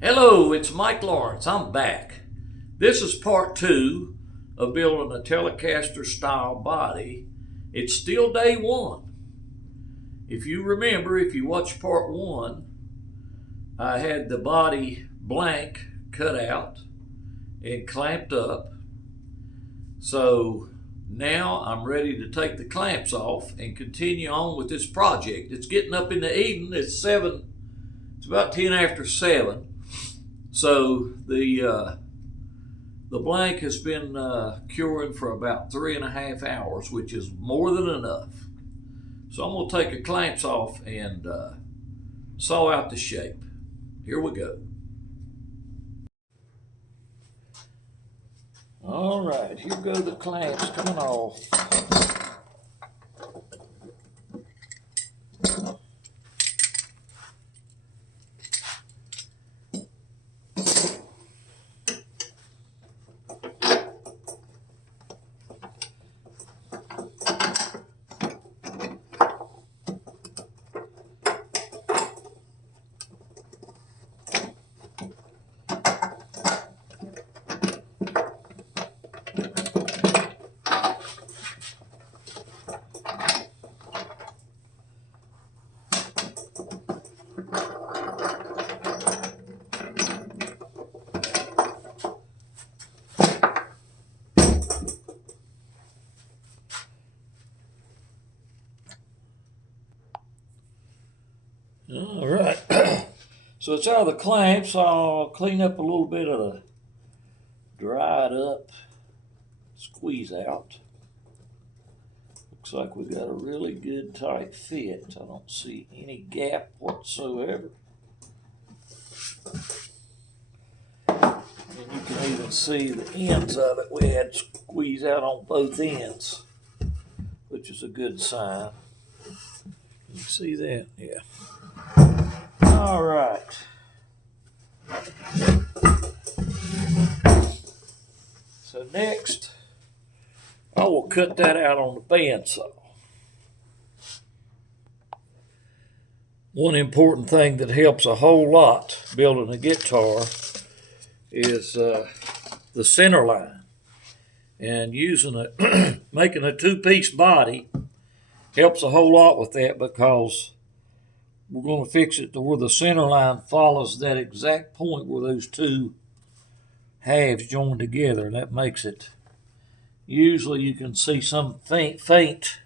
Hello, it's Mike Lawrence. I'm back. This is part two of building a Telecaster Style body. It's still day one. If you remember, if you watched part one, I had the body blank cut out and clamped up. So now I'm ready to take the clamps off and continue on with this project. It's getting up in the evening. It's about 10 after 7. So the blank has been curing for about 3.5 hours, which is more than enough. So I'm going to take the clamps off and saw out the shape. Here we go. All right, here go the clamps coming off. All right, so it's out of the clamps. I'll clean up a little bit of the dried up squeeze out. Looks like we got a really good tight fit. I don't see any gap whatsoever. And you can even see the ends of it. We had squeeze out on both ends, which is a good sign. You see that? Yeah. All right. So next, I will cut that out on the bandsaw. One important thing that helps a whole lot building a guitar is the center line. And making a two-piece body helps a whole lot with that, because we're going to fix it to where the center line follows that exact point where those two halves join together. And that makes it, usually you can see some faint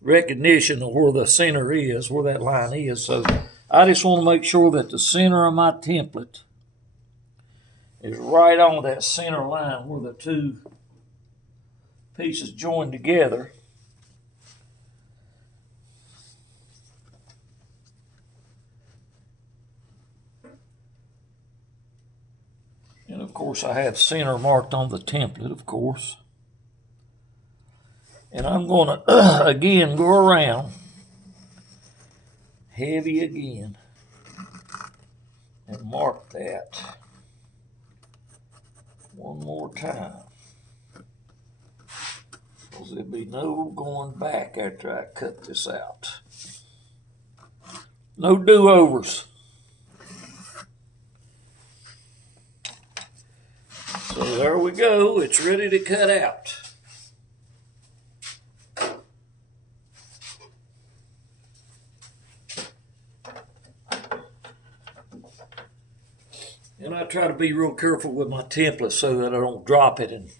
recognition of where the center is, where that line is. So I just want to make sure that the center of my template is right on that center line where the two pieces join together. And of course I have center marked on the template, of course. And I'm going to, again, go around, heavy again, and mark that one more time. Because there'll be no going back after I cut this out. No do-overs. So there we go. It's ready to cut out. And I try to be real careful with my template so that I don't drop it and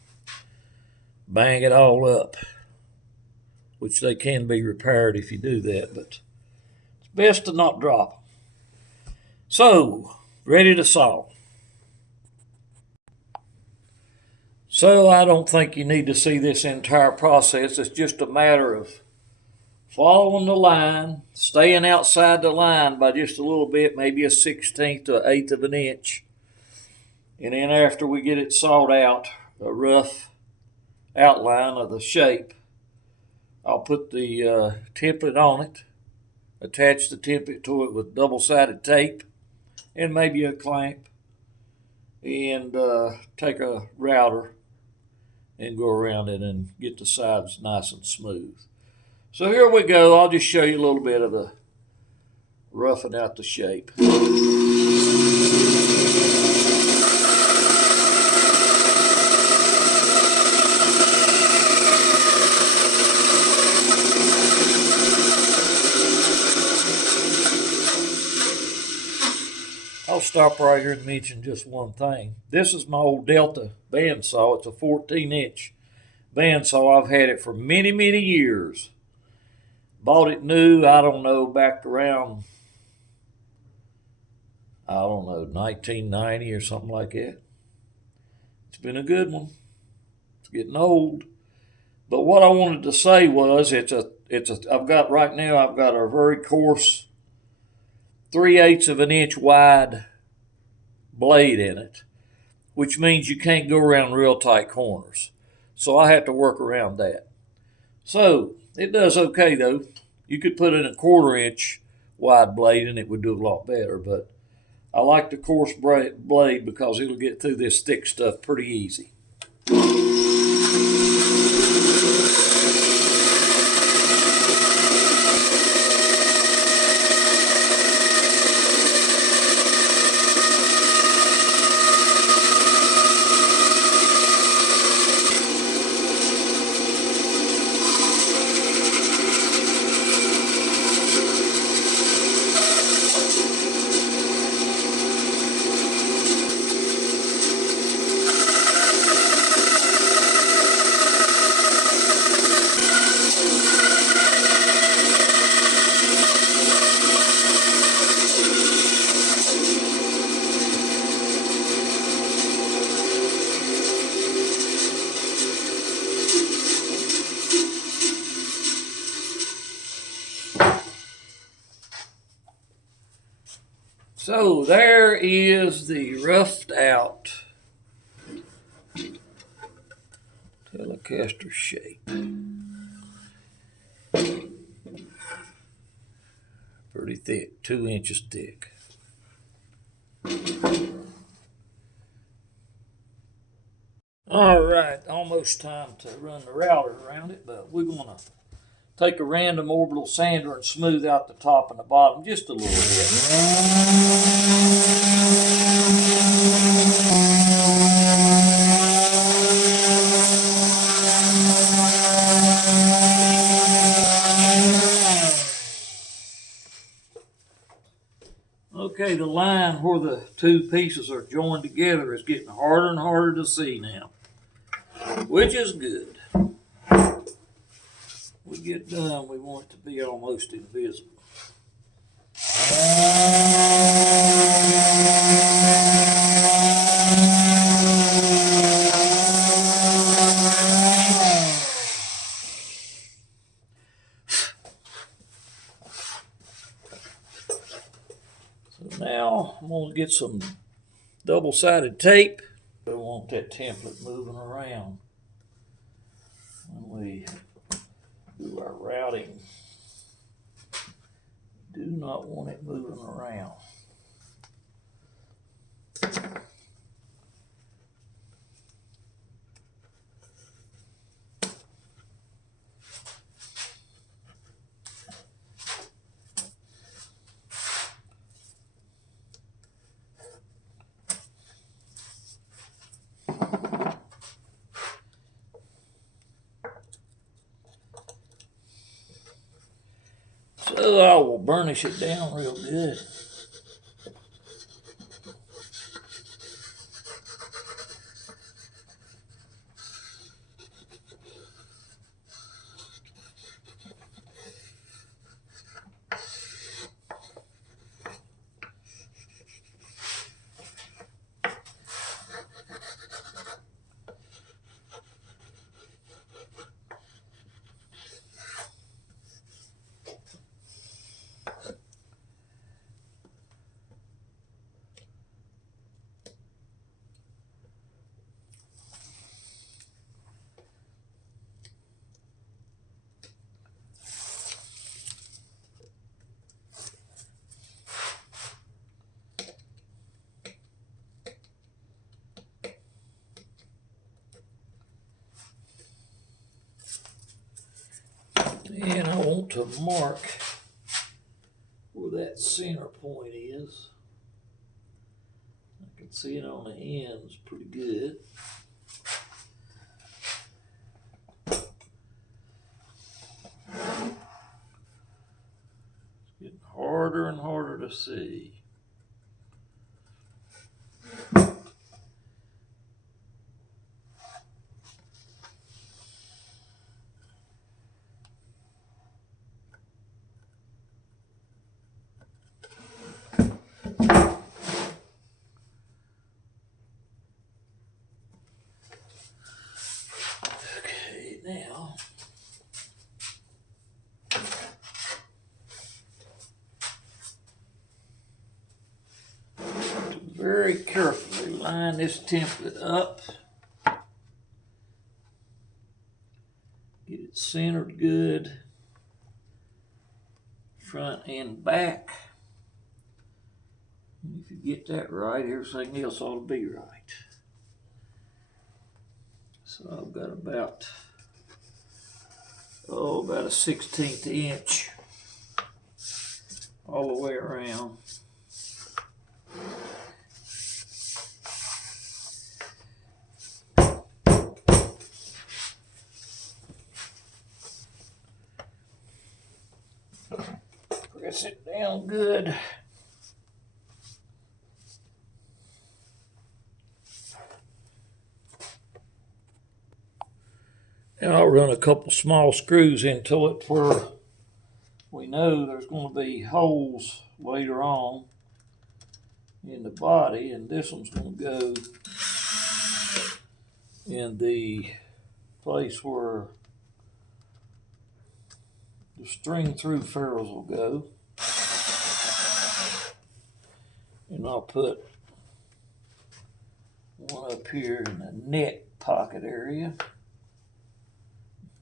bang it all up, which they can be repaired if you do that, but it's best to not drop them. So, ready to saw. So I don't think you need to see this entire process. It's just a matter of following the line, staying outside the line by just a little bit, maybe a 1/16 to 1/8 of an inch. And then after we get it sawed out, a rough outline of the shape, I'll put the template on it, attach the template to it with double-sided tape and maybe a clamp, and take a router and go around it and get the sides nice and smooth. So here we go. I'll just show you a little bit of the roughing out the shape. I'll stop right here and mention just one thing. This is my old Delta bandsaw. It's a 14-inch bandsaw. I've had it for many, many years. Bought it new, I don't know, back around, 1990 or something like that. It's been a good one. It's getting old. But what I wanted to say was I've got a very coarse 3/8 of an inch wide blade in it, which means you can't go around real tight corners. So I have to work around that. So it does okay though. You could put in a 1/4 inch wide blade and it would do a lot better, but I like the coarse blade because it'll get through this thick stuff pretty easy. So there is the roughed out Telecaster shape. Pretty thick, 2 inches thick. All right, almost time to run the router around it, but we're gonna take a random orbital sander and smooth out the top and the bottom just a little bit. Okay, the line where the two pieces are joined together is getting harder and harder to see now, which is good. We get done, we want it to be almost invisible. So now I'm going to get some double-sided tape. I don't want that template moving around when we do our routing. Do not want it moving around. So I will burnish it down real good. And I want to mark where that that center point is. I can see it on the ends pretty good. It's getting harder and harder to see. Now, very carefully line this template up, get it centered good, front and back. And if you get that right, everything else ought to be right. So I've got about a 1/16 inch all the way around. Press it down good. And I'll run a couple small screws into it where we know there's going to be holes later on in the body, and this one's going to go in the place where the string through ferrules will go. And I'll put one up here in the neck pocket area.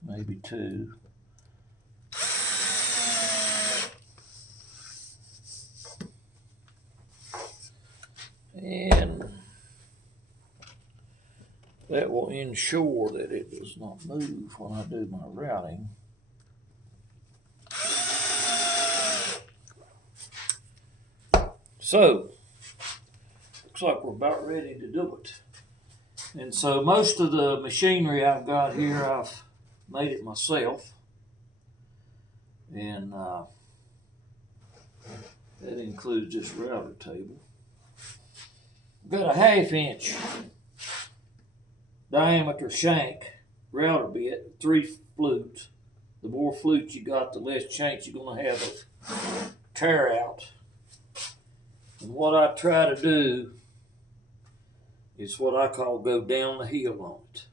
Maybe two. And that will ensure that it does not move when I do my routing. So, looks like we're about ready to do it. And so most of the machinery I've got here, I've made it myself, and that includes this router table. I've got a 1/2 inch diameter shank router bit, 3 flutes. The more flutes you got, the less chance you're going to have of tear out. And what I try to do is what I call go down the hill on it.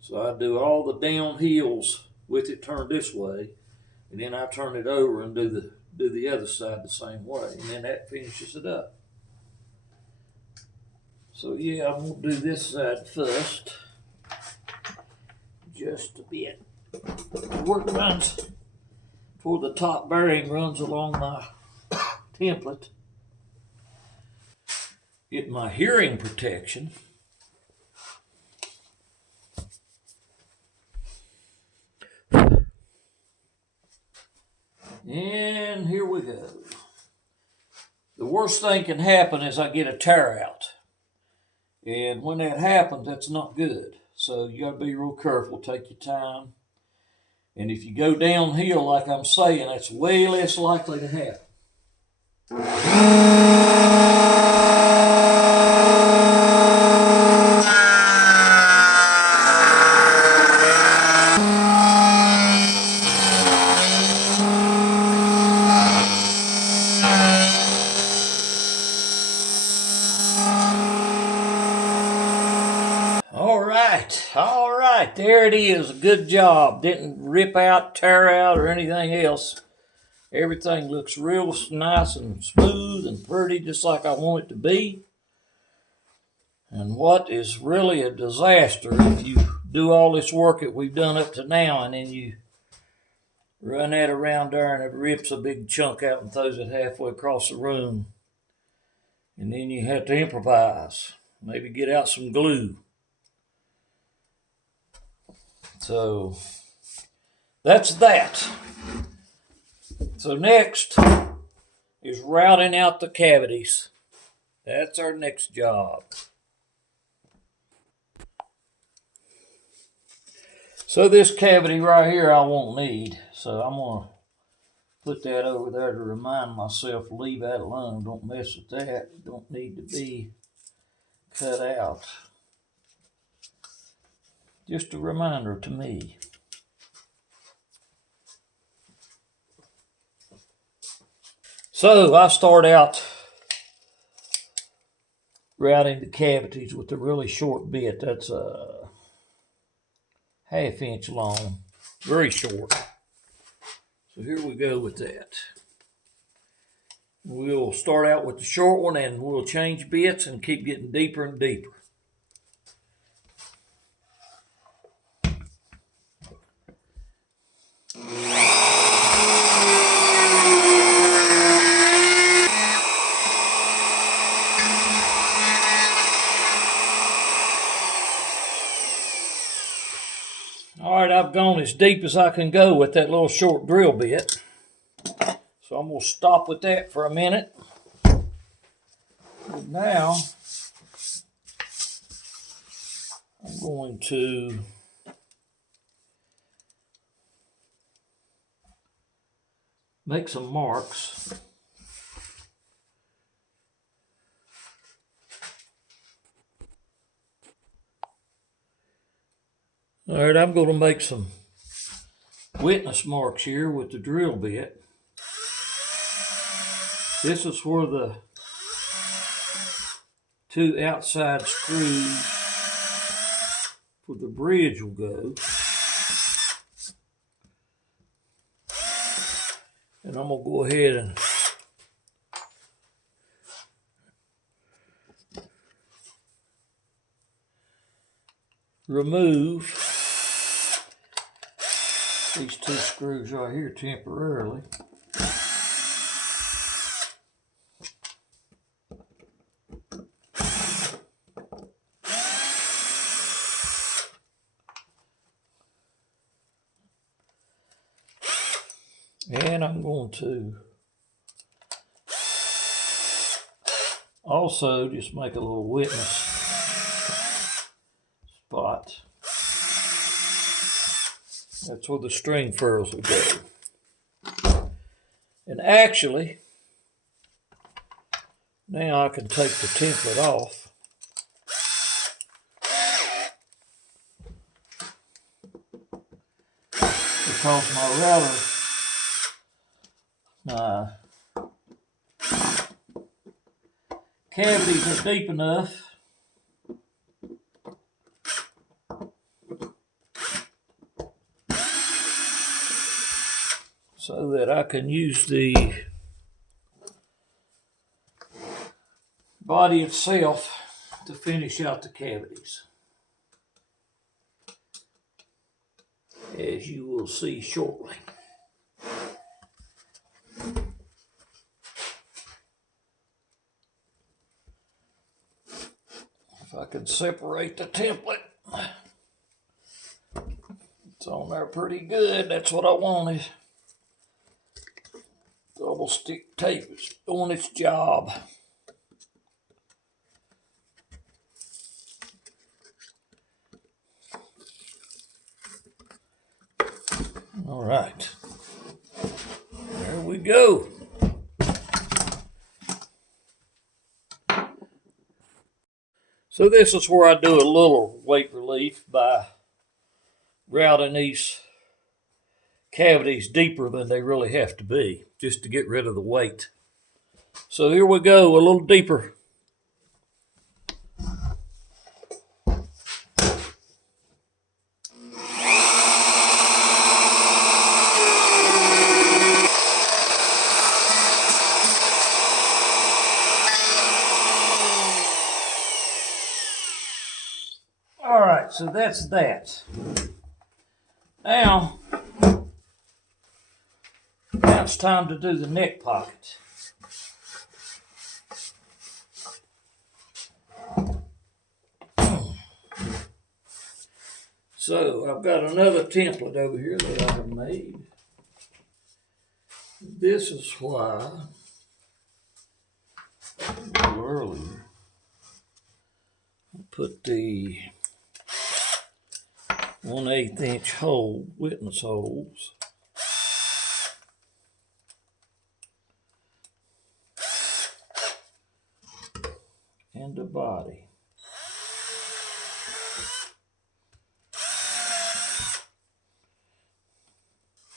So I do all the down hills with it turned this way, and then I turn it over and do the other side the same way, and then that finishes it up. So yeah, I'm gonna do this side first, just a bit. The work runs toward the top bearing runs along my template. Get my hearing protection. And here we go. The worst thing can happen is I get a tear out. And when that happens, that's not good. So you gotta be real careful, take your time. And if you go downhill, like I'm saying, that's way less likely to happen. All right, there it is. Good job. Didn't rip out, tear out, or anything else. Everything looks real nice and smooth and pretty, just like I want it to be. And what is really a disaster if you do all this work that we've done up to now and then you run that around there and it rips a big chunk out and throws it halfway across the room. And then you have to improvise. Maybe get out some glue. So that's that. So next, is routing out the cavities. That's our next job. So this cavity right here I won't need, so I'm going to put that over there to remind myself to leave that alone. Don't mess with that. It don't need to be cut out. Just a reminder to me. So I start out routing the cavities with a really short bit. That's a ½ inch long, very short. So here we go with that. We'll start out with the short one and we'll change bits and keep getting deeper and deeper. All right, I've gone as deep as I can go with that little short drill bit. So I'm going to stop with that for a minute. And now I'm going to make some marks. All right, I'm going to make some witness marks here with the drill bit. This is where the 2 outside screws for the bridge will go. And I'm going to go ahead and remove these 2 screws right here temporarily. And I'm going to also just make a little witness spot. That's where the string furls will go. And actually, now I can take the template off. Because my cavities are deep enough so that I can use the body itself to finish out the cavities, as you will see shortly. If I can separate the template, it's on there pretty good. That's what I wanted. Double stick tape is doing its job. All right, there we go. So this is where I do a little weight relief by routing these cavities deeper than they really have to be, just to get rid of the weight. So here we go, a little deeper. All right, so that's that. Now it's time to do the neck pocket. So I've got another template over here that I have made. This is why a little earlier. I'll put the 1/8 inch hole, witness holes, in the body.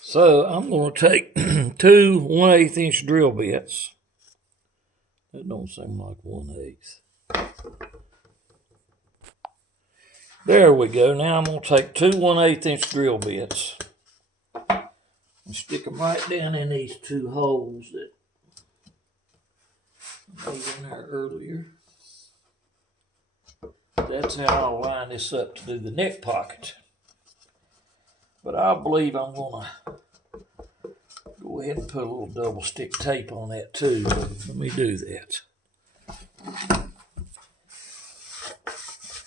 So I'm going to take two 1/8 inch drill bits. That don't seem like 1/8. There we go. Now I'm going to take two 1/8 inch drill bits and stick them right down in these two holes that I made in there earlier. That's how I'll line this up to do the neck pocket. But I believe I'm going to go ahead and put a little double stick tape on that too. Let me do that.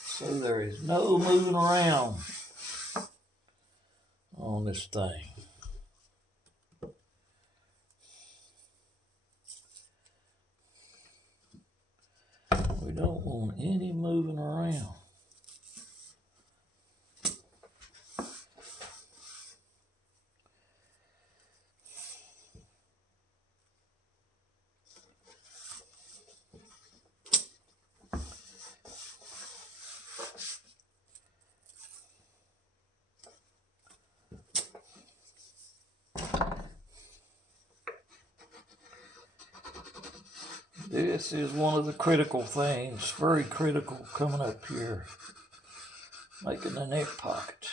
So there is no moving around on this thing. We don't want any moving around. This is one of the critical things, very critical, coming up here, making the neck pocket.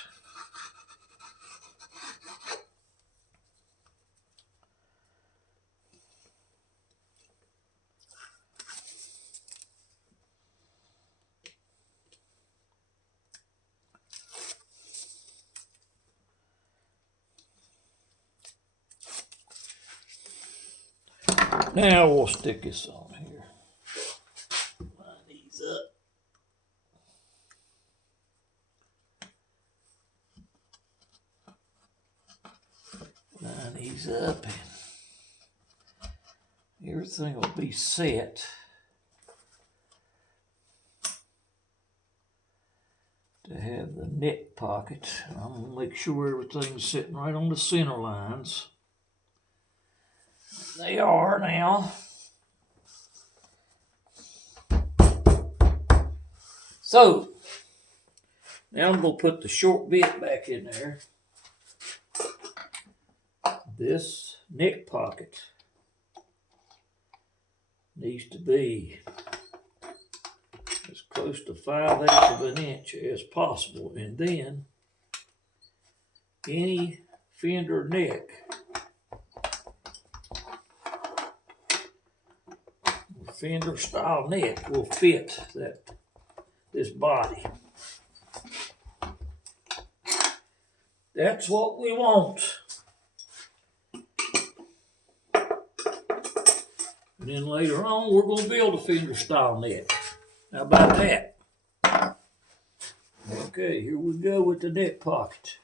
Now we'll stick this on here. Line these up. Line these up and everything will be set to have the neck pocket. I'm going to make sure everything's sitting right on the center lines. They are now. So, now I'm going to put the short bit back in there. This neck pocket needs to be as close to 5/8 of an inch as possible. And then any fender neck Fender style neck will fit this body. That's what we want. And then later on, we're going to build a Fender style neck. How about that? Okay, here we go with the neck pocket.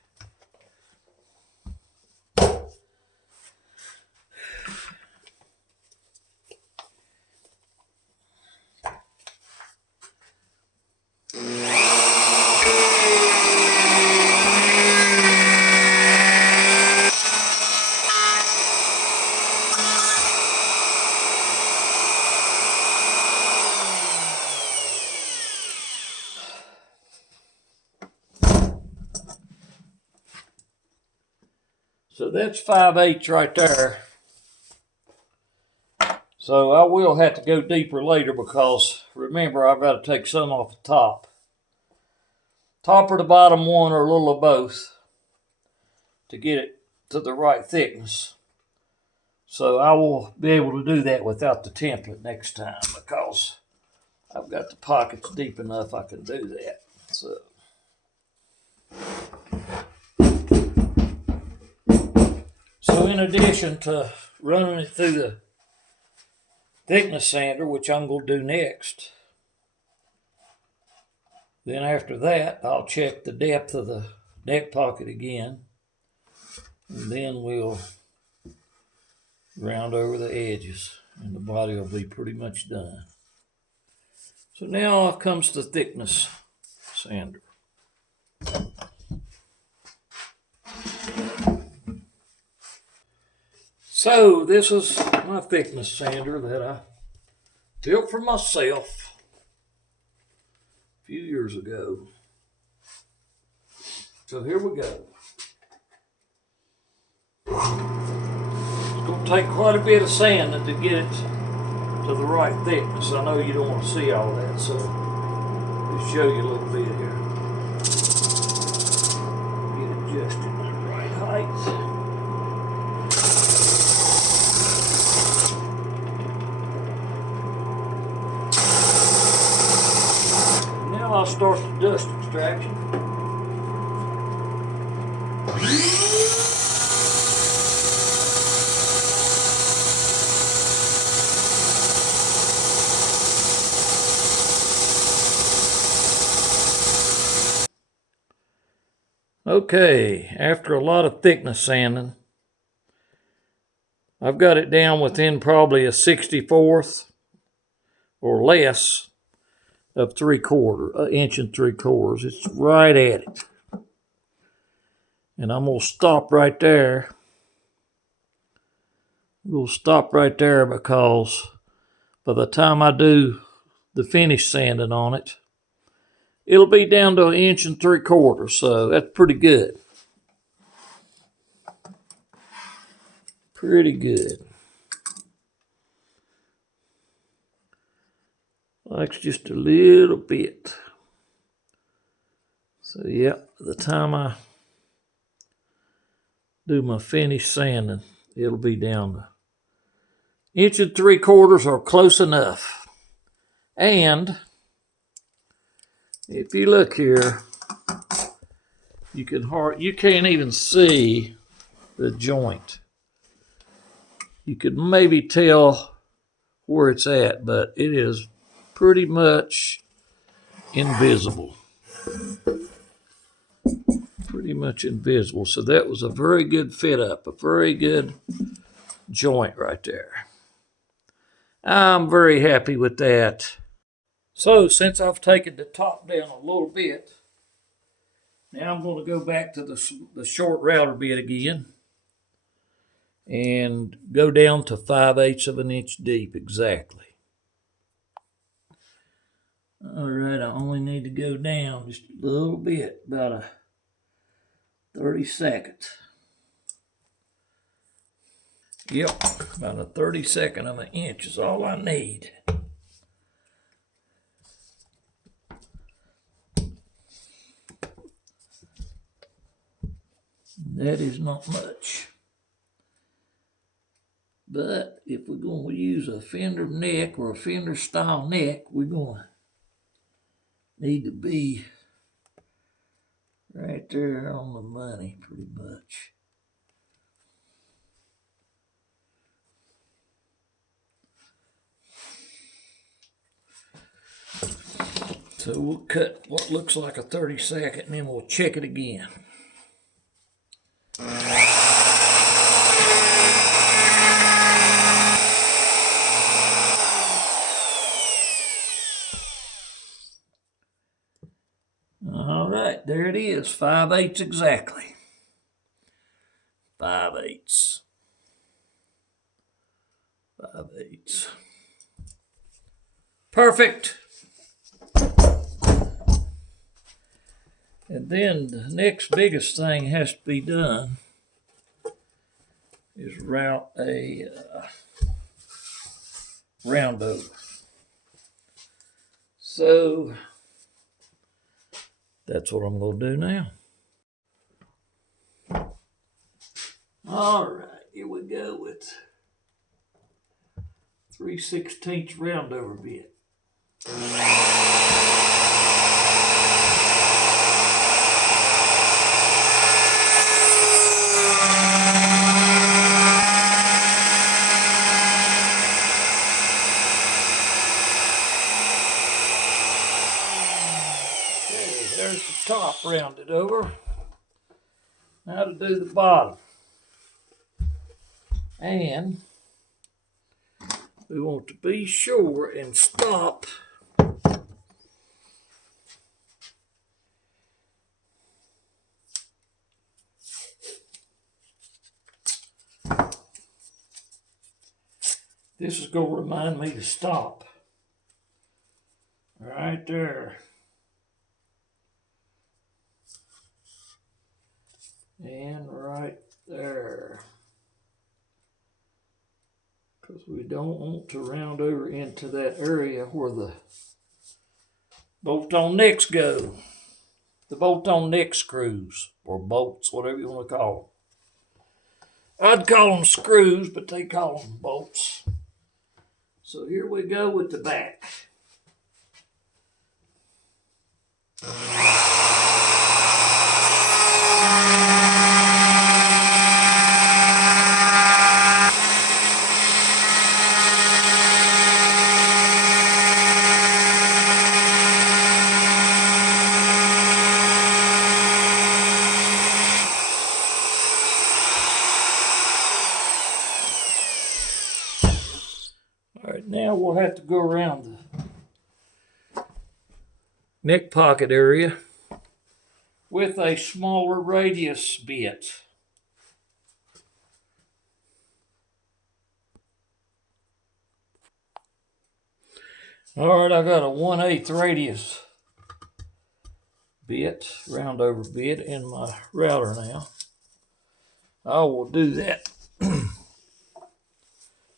So that's 5/8 right there. So I will have to go deeper later because remember I've got to take some off the top. Top or the bottom one or a little of both to get it to the right thickness. So I will be able to do that without the template next time because I've got the pockets deep enough I can do that. So in addition to running it through the thickness sander, which I'm going to do next, then after that I'll check the depth of the neck pocket again, and then we'll round over the edges and the body will be pretty much done. So now comes the thickness sander. So this is my thickness sander that I built for myself a few years ago. So here we go. It's going to take quite a bit of sanding to get it to the right thickness. I know you don't want to see all that, so just show you a little bit here. Get it adjusted to the right height. Now I'll start the dust extraction. Okay, after a lot of thickness sanding, I've got it down within probably a 64th or less of 1 inch and 3/4. It's right at it. And I'm going to stop right there. We'll stop right there because by the time I do the finish sanding on it, it'll be down to 1 inch and 3/4, so that's pretty good. Pretty good. Likes just a little bit. So yeah, by the time I do my finish sanding, it'll be down to 1 inch and 3/4 or close enough. And if you look here, you can't even see the joint. You could maybe tell where it's at, but it is pretty much invisible. Pretty much invisible. So that was a very good fit up, a very good joint right there. I'm very happy with that. So since I've taken the top down a little bit, now I'm going to go back to the short router bit again and go down to 5/8 of an inch deep exactly. All right, I only need to go down just a little bit, about a 32nd. Yep, about a 32nd of an inch is all I need. That is not much. But if we're going to use a fender neck or a fender style neck, we're going to need to be right there on the money pretty much. So we'll cut what looks like a 32nd and then we'll check it again. All right, there it is, 5/8 exactly. 5/8. 5/8. Perfect. And then the next biggest thing has to be done is route a round over. So that's what I'm going to do now. All right, here we go with 3/16 round over bit. There's the top rounded over. Now to do the bottom. And we want to be sure and stop this is going to remind me to stop right there. And right there. Because we don't want to round over into that area where the bolt-on necks go. The bolt-on neck screws, or bolts, whatever you want to call them. I'd call them screws, but they call them bolts. So here we go with the back. All right, now we'll have to go around the neck pocket area with a smaller radius bit. All right, I got a 1/8 radius bit, round over bit in my router now. I will do that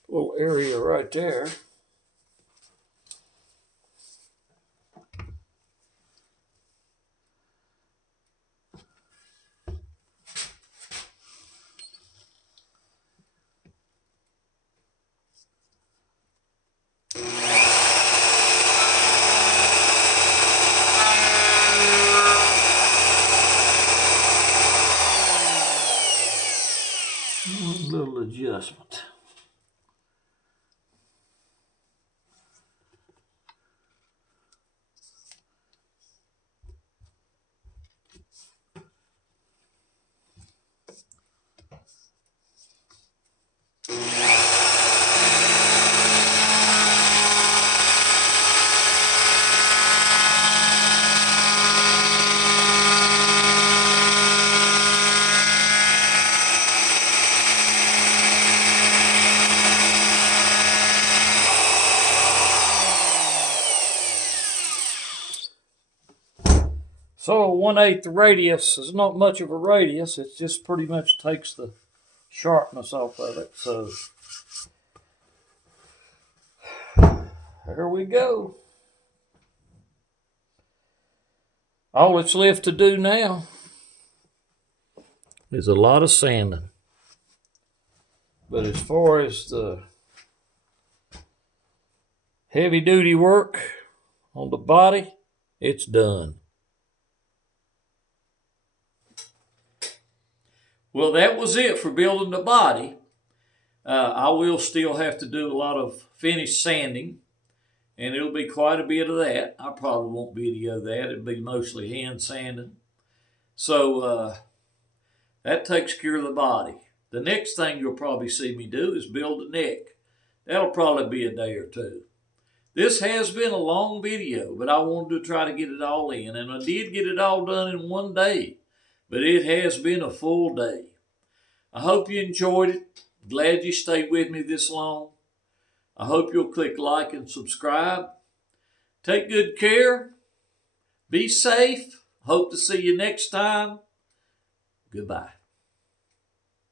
little area right there. One little adjustment. So a 1/8 radius is not much of a radius. It just pretty much takes the sharpness off of it. So there we go. All that's left to do now is a lot of sanding. But as far as the heavy duty work on the body, it's done. Well, that was it for building the body. I will still have to do a lot of finish sanding, and it'll be quite a bit of that. I probably won't video that. It'll be mostly hand sanding. So that takes care of the body. The next thing you'll probably see me do is build the neck. That'll probably be a day or two. This has been a long video, but I wanted to try to get it all in, and I did get it all done in one day. But it has been a full day. I hope you enjoyed it. Glad you stayed with me this long. I hope you'll click like and subscribe. Take good care. Be safe. Hope to see you next time. Goodbye.